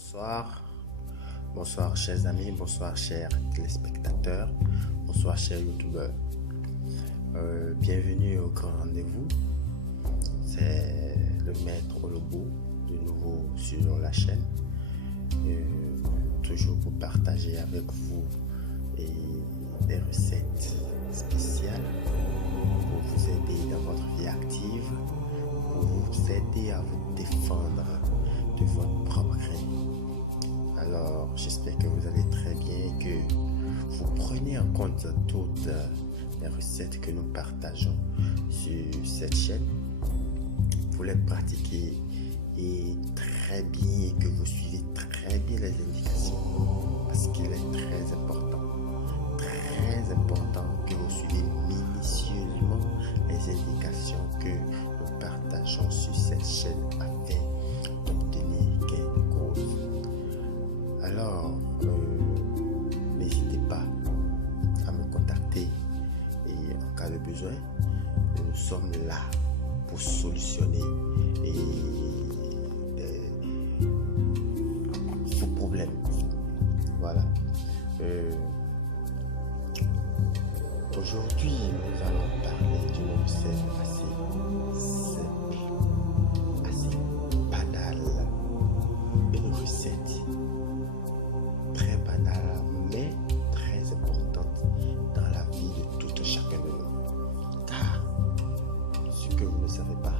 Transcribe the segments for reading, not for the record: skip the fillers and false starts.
Bonsoir, bonsoir chers amis, bonsoir chers téléspectateurs, bonsoir chers youtubeurs. Bienvenue au grand rendez-vous. C'est le maître Olobo, de nouveau sur la chaîne. Toujours pour partager avec vous des recettes spéciales pour vous aider dans votre vie active, pour vous aider à vous défendre de votre propre crime. Alors, j'espère que vous allez très bien et que vous prenez en compte toutes les recettes que nous partageons sur cette chaîne. Vous les pratiquez et très bien et que vous suivez très bien les indications parce qu'il est très important que vous suivez minutieusement les indications que nous partageons sur cette chaîne afin d'obtenir gain de cause. Alors, n'hésitez pas à me contacter et en cas de besoin, nous sommes là pour solutionner vos problèmes. Voilà. Aujourd'hui, nous allons parler d'une recette assez simple, assez banale. Une recette très banale, mais très importante dans la vie de tout chacun de nous. Car, ce que vous ne savez pas,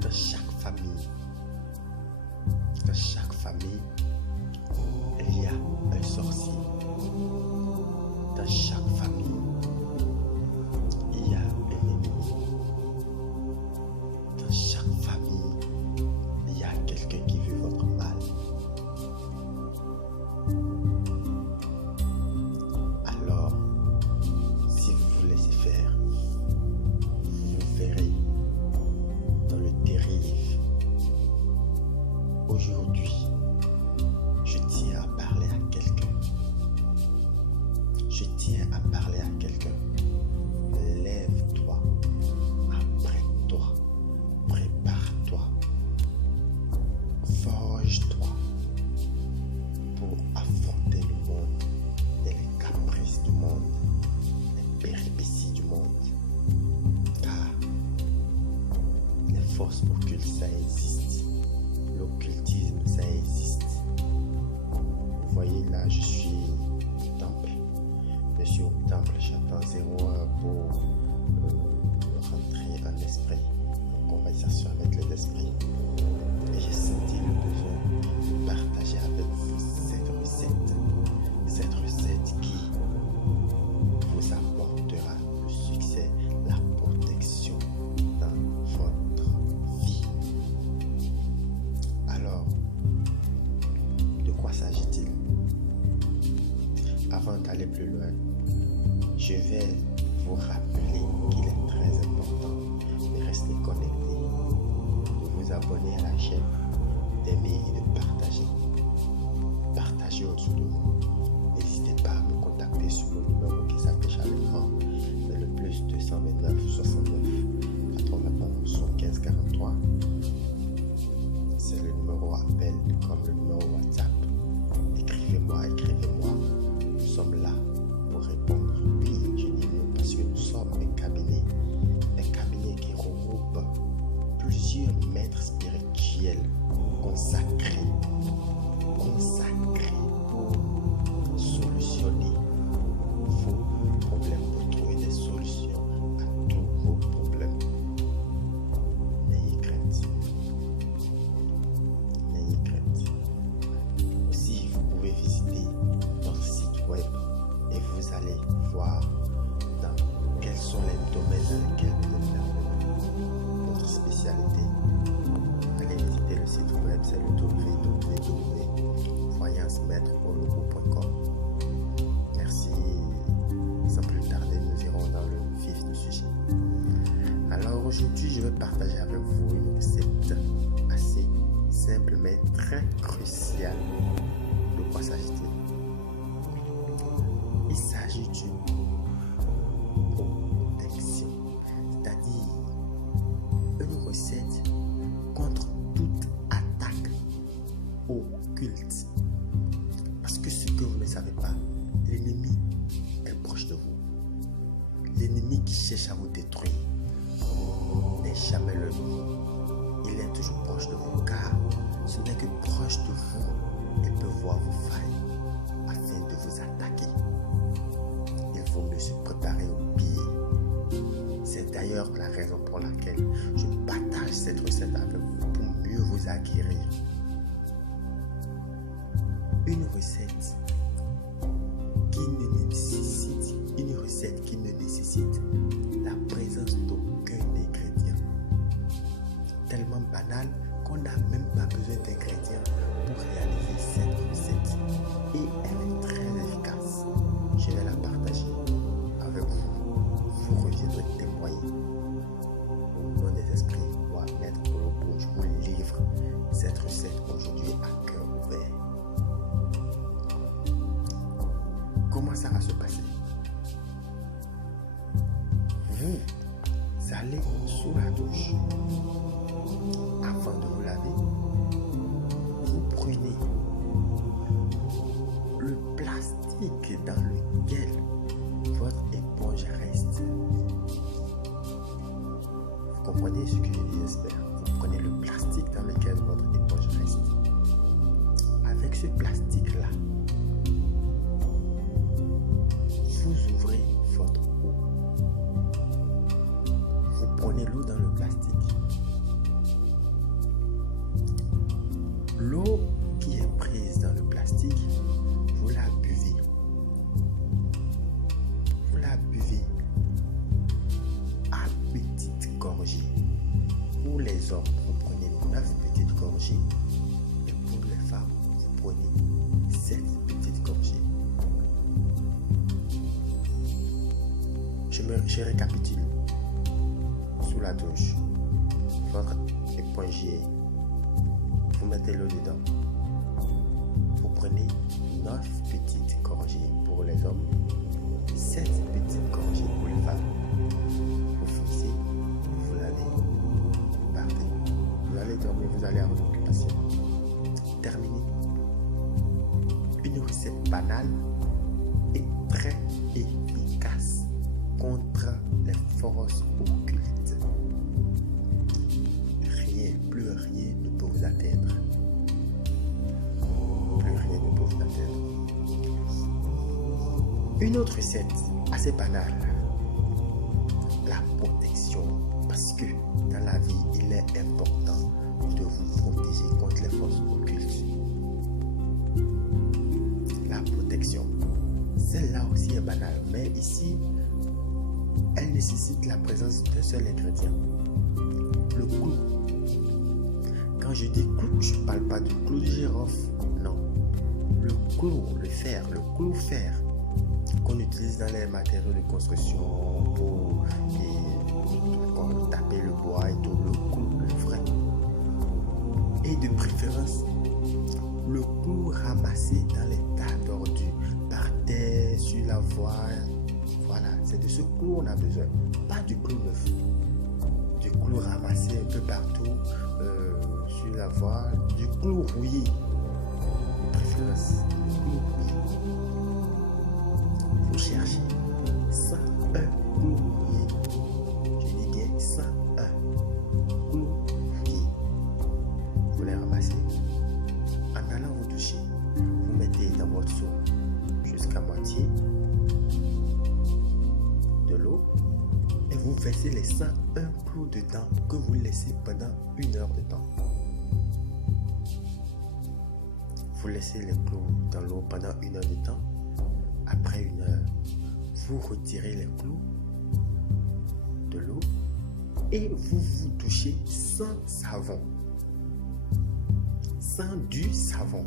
dans chaque famille, il y a un sorcier. Dans chaque famille, il y a un ennemi. Dans chaque famille, il y a quelqu'un qui veut votre mal. Alors, si vous vous laissez faire, vous verrez dans le terrible. Aujourd'hui, je tiens à parler à quelqu'un. Je tiens à parler à quelqu'un. Lève-toi, apprête-toi, prépare-toi, forge-toi pour affronter le monde et les caprices du monde, les péripéties du monde. Car les forces occultes, ça existe. L'occultisme, ça existe. Vous voyez là, je suis au temple. Je suis au temple, j'attends 01 pour rentrer en esprit, en conversation avec les esprits. Et j'ai senti le besoin de partager avec vous cette recette qui vous apportera le succès, la protection dans votre vie. Alors, de quoi s'agit-il? Avant d'aller plus loin, je vais vous rappeler qu'il est très important de rester connecté, de vous abonner à la chaîne, d'aimer et de partager. Partagez autour de vous. N'hésitez pas à me contacter sur le numéro qui s'affiche à l'écran, c'est le plus 229 69 91 75 43. C'est le numéro appel comme le numéro WhatsApp. Écrivez-moi. Nous sommes là pour répondre. Oui, je dis nous parce que nous sommes un cabinet qui regroupe plusieurs maîtres spirituels consacrés pour solutionner vos problèmes, pour trouver des solutions à tous vos problèmes. N'ayez crainte. Aussi, vous pouvez visiter notre site web et vous allez voir quels sont les domaines dans lesquels vous intervenez. Notre spécialité. Allez visiter le site web, c'est le www.voyancemaîtreolobo.com. Merci. Sans plus tarder, nous irons dans le vif du sujet. Alors aujourd'hui, je vais partager avec vous une recette assez simple mais très cruciale. De quoi s'agit-il? Il s'agit d'une protection, c'est-à-dire une recette contre toute attaque occulte vous acquérir une recette qui ne nécessite la présence d'aucun ingrédient. Tellement banal qu'on n'a même pas besoin d'ingrédients pour réaliser cette recette. Et elle est très efficace. Je vais la partager avec vous. Vous reviendrez témoigner. Au nom des esprits, moi, Maître Polopo, je vous livre cette recette aujourd'hui à cœur ouvert. Comment ça va se passer? Vous allez sous la douche. Avant de vous laver, vous prenez le plastique dans lequel votre éponge reste. Vous comprenez ce que je dis, j'espère. Vous prenez le plastique dans lequel votre éponge reste. Avec ce plastique-là, vous ouvrez votre eau. Vous prenez l'eau dans le plastique. L'eau qui est prise dans le plastique, vous la buvez. Vous la buvez à petites gorgées. Pour les hommes, vous prenez 9 petites gorgées. Et pour les femmes, vous prenez 7 petites gorgées. Je récapitule. Sous la douche, votre épongier, vous mettez l'eau dedans. Vous prenez 9 petites gorgées pour les hommes, 7 petites gorgées pour les femmes. Vous finissez, vous lavez, vous partez. Vous allez dormir, vous allez à votre occupation. Terminé. Une recette banale et très efficace contre les forces occultes. Plus rien ne peut vous atteindre. Plus rien ne peut vous atteindre. Une autre recette assez banale, la protection. Parce que dans la vie, il est important de vous protéger contre les forces occultes. La protection, celle-là aussi est banale, mais ici, elle nécessite la présence d'un seul ingrédient, le clou. Quand je dis clou, je ne parle pas du clou de girofle, non. Le clou, le fer, le clou fer qu'on utilise dans les matériaux de construction pour taper le bois et tout, le clou, le vrai. Et de préférence, le clou ramassé dans les tas d'ordures, par terre, sur la voie. Voilà, c'est de ce clou qu'on a besoin, pas du clou neuf. Du clou ramassé un peu partout sur la voie, du clou rouillé. De préférence, du clou rouillé. Vous cherchez 101 clous rouillés. Je dis bien 101 clous rouillés. Vous les ramassez. En allant vous doucher, vous mettez dans votre seau jusqu'à moitié de l'eau et vous versez les 101 clous dedans que vous laissez pendant 1 heure de temps. Vous laissez les clous dans l'eau pendant 1 heure de temps. Après 1 heure, vous retirez les clous de l'eau et vous vous douchez sans savon. Sans du savon.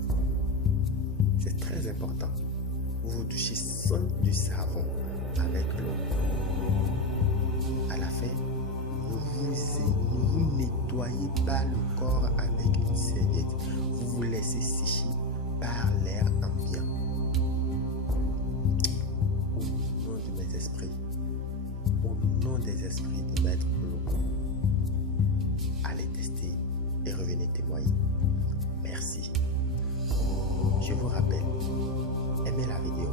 C'est très important. Vous vous douchez sans du savon avec l'eau. À la fin, ne vous nettoyez pas le corps avec une serviette. Vous vous laissez sécher par l'air ambiant. Au nom de mes esprits, au nom des esprits de Maître Polopo, allez tester et revenez témoigner. Merci. Je vous rappelle, aimez la vidéo,